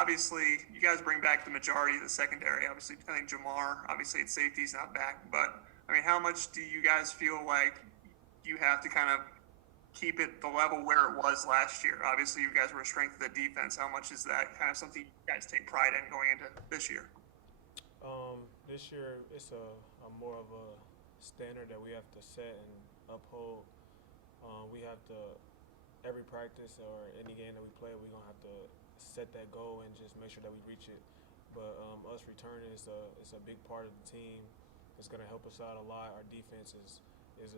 obviously, you guys bring back the majority of the secondary. Obviously, I think Jamar, obviously, at safety's not back. But, I mean, how much do you guys feel like you have to kind of keep it the level where it was last year? Obviously, you guys were a strength of the defense. How much is that kind of something you guys take pride in going into this year? This year it's a more of a standard that we have to set and uphold. We have to every practice or any game that we play, we're gonna have to set that goal and just make sure that we reach it. But us returning is a big part of the team. It's gonna help us out a lot. Our defense is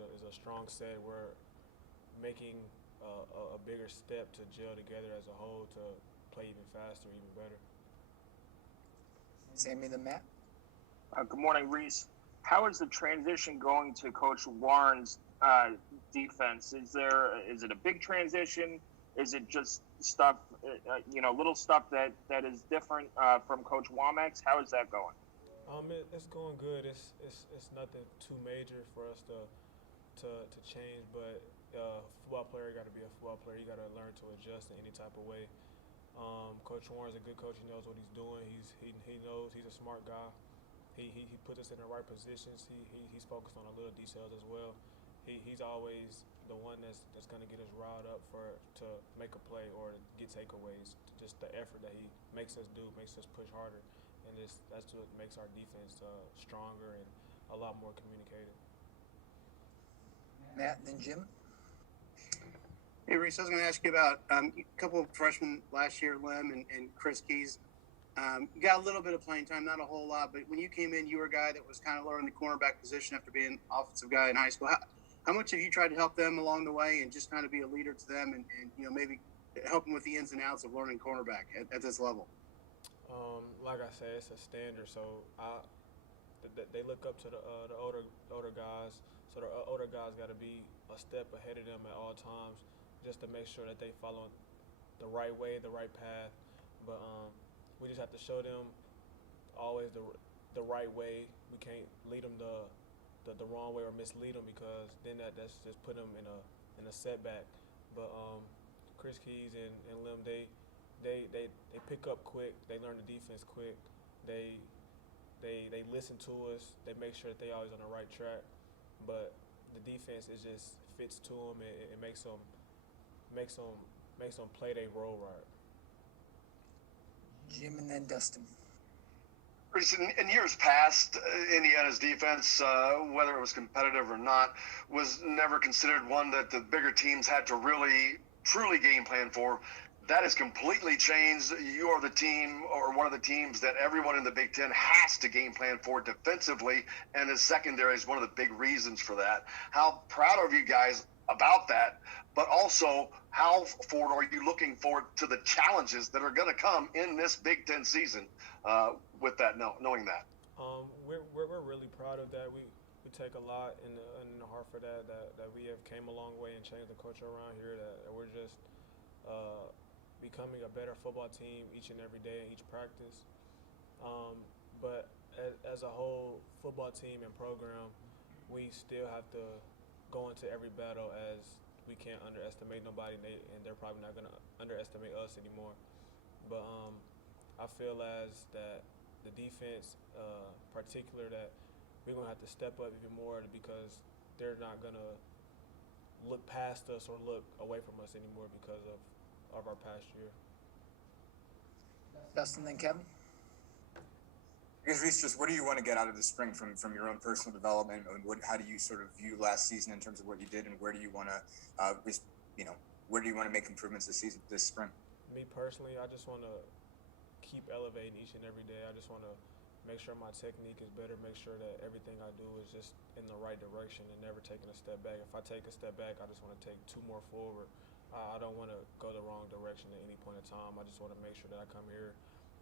a strong set. We're making a bigger step to gel together as a whole to play even faster, even better. Sammy the Matt. Good morning, Reese. How is the transition going to Coach Warren's defense? Is it a big transition? Is it just stuff, little stuff that is different from Coach Womack's? How is that going? It's going good. It's nothing too major for us to change, but football player got to be a football player. You got to learn to adjust in any type of way. Coach Warren's a good coach. He knows what he's doing. He knows he's a smart guy. He puts us in the right positions. He's focused on the little details as well. He's always the one that's going to get us riled up to make a play or get takeaways. Just the effort that he makes us do makes us push harder, and that's what makes our defense stronger and a lot more communicated. Matt, then Jim. Hey, Reese, I was going to ask you about a couple of freshmen last year, Lim and Chris Keys. You got a little bit of playing time, not a whole lot, but when you came in, you were a guy that was kind of learning the cornerback position after being an offensive guy in high school. How much have you tried to help them along the way and just kind of be a leader to them and maybe help them with the ins and outs of learning cornerback at this level? Like I said, it's a standard, so they look up to the older guys. So the older guys got to be a step ahead of them at all times, just to make sure that they follow the right way, the right path. But we just have to show them always the right way. We can't lead them the wrong way or mislead them, because then that's just put them in a setback. But Chris Keys and Lim, they pick up quick. They learn the defense quick. They listen to us. They make sure that they always on the right track. But the defense just fits to them. It makes them play their role right. Jim and then Dustin. In years past, Indiana's defense, whether it was competitive or not, was never considered one that the bigger teams had to really, truly game plan for. That has completely changed. You are the team, or one of the teams, that everyone in the Big Ten has to game plan for defensively, and the secondary is one of the big reasons for that. How proud are you guys about that? But also, how forward are you looking forward to the challenges that are going to come in this Big Ten season with that, knowing that? We're really proud of that. We take a lot in the heart for that we have came a long way and changed the culture around here, that we're just becoming a better football team each and every day, each practice. But as a whole football team and program, we still have to go into every battle as we can't underestimate nobody, and they're probably not going to underestimate us anymore. But I feel as that the defense, particular, that we're going to have to step up even more, because they're not going to look past us or look away from us anymore because of our past year. Dustin, then Kevin. I guess, Reese, just what do you want to get out of the spring from your own personal development, and how do you sort of view last season in terms of what you did, and where do you want to, where do you want to make improvements this spring? Me personally, I just want to keep elevating each and every day. I just want to make sure my technique is better, make sure that everything I do is just in the right direction and never taking a step back. If I take a step back, I just want to take two more forward. I don't want to go the wrong direction at any point in time. I just want to make sure that I come here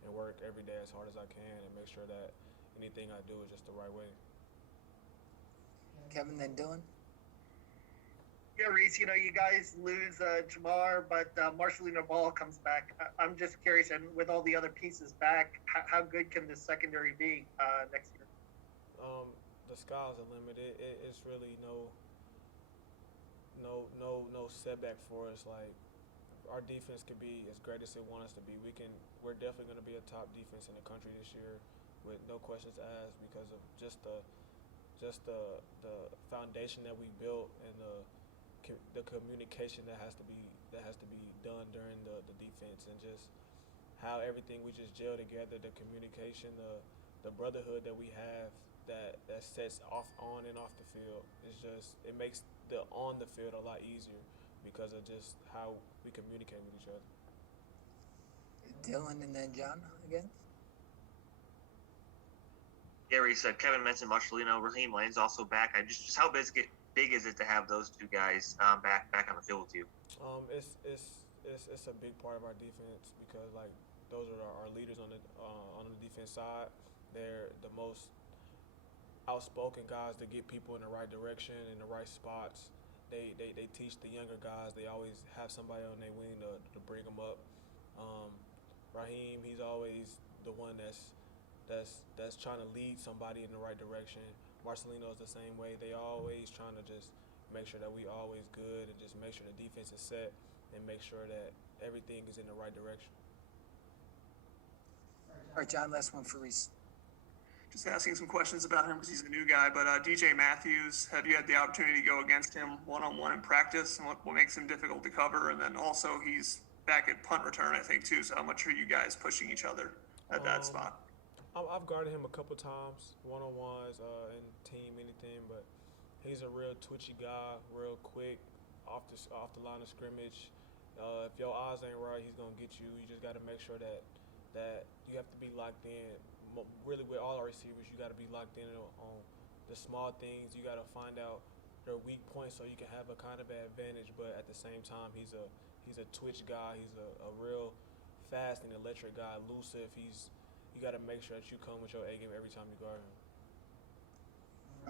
and work every day as hard as I can and make sure that anything I do is just the right way. Kevin, then Dylan. Yeah, Reese, you guys lose Jamar, but Marcelino Ball comes back. I'm just curious, and with all the other pieces back, how good can this secondary be next year? The sky's the limit. It's really no setback for us. Like, our defense can be as great as it wants us to be. We're definitely going to be a top defense in the country this year, with no questions asked, because of just the foundation that we built and the communication that has to be done during the defense, and just how everything we just gel together, the communication, the brotherhood that we have that sets off on and off the field. It makes the on the field a lot easier because of just how we communicate with each other. Dylan and then John again. Gary said Kevin mentioned Marcelino. Raheem Lane's also back. Just how big is it to have those two guys back on the field with you? It's a big part of our defense, because like those are our leaders on the defense side. They're the most outspoken guys to get people in the right direction, in the right spots. They teach the younger guys. They always have somebody on their wing to bring them up. Raheem, he's always the one that's trying to lead somebody in the right direction. Marcelino's the same way. They always trying to just make sure that we always good, and just make sure the defense is set, and make sure that everything is in the right direction. All right, John, last one for Reese. Just asking some questions about him because he's a new guy, but DJ Matthews, have you had the opportunity to go against him one-on-one in practice, and what makes him difficult to cover? And then also he's back at punt return, I think, too, so how much are you guys pushing each other at that spot? I've guarded him a couple times, one-on-ones, in team, anything, but he's a real twitchy guy, real quick, off the line of scrimmage. If your eyes ain't right, he's going to get you. You just got to make sure that you have to be locked in. Really, with all our receivers, you got to be locked in on the small things. You got to find out their weak points so you can have a kind of an advantage. But at the same time, he's a twitch guy. He's a real fast and electric guy, elusive. You got to make sure that you come with your A game every time you guard him.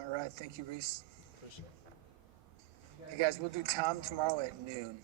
All right, thank you, Reese. Appreciate it. Hey guys, we'll do Tom tomorrow at noon.